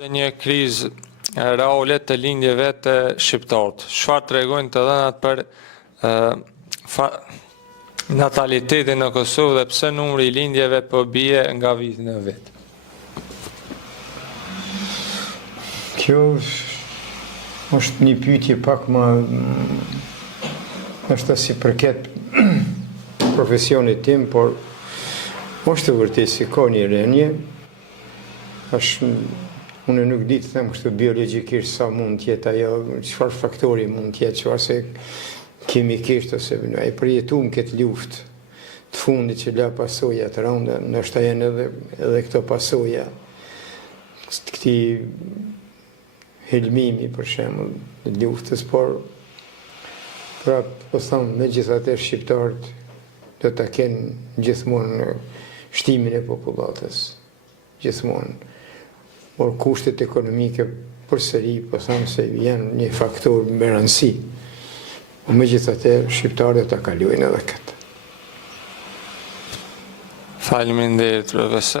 Një krizë reale të lindjeve të shqiptarët. Çfarë tregojnë të dhënat për natalitetin në Kosovë dhe pse numri i lindjeve po bie nga viti në vit? Kjo është një pyetje pak më është si përket profesionit tim, por është vërtet si ka një rënje. Unë nuk di të them kështu biologjikisht sa mund të jetë ajo, çfarë faktori mund të jetë, çfarë se kimikisht ose ai përjetuam këtë luftë të fundit që la pasoja të rënda, ndoshta janë edhe këto pasoja të këtij helmimi për shembull të luftës, por pra po them megjithatë shqiptarët do ta kenë gjithmonë shtimin e popullatës, gjithmonë. Por kushtet ekonomike përsëri po them se janë një faktor me rëndësi. Megjithatë shqiptarët ta kalojnë edhe këtë. Faleminderit, profesor.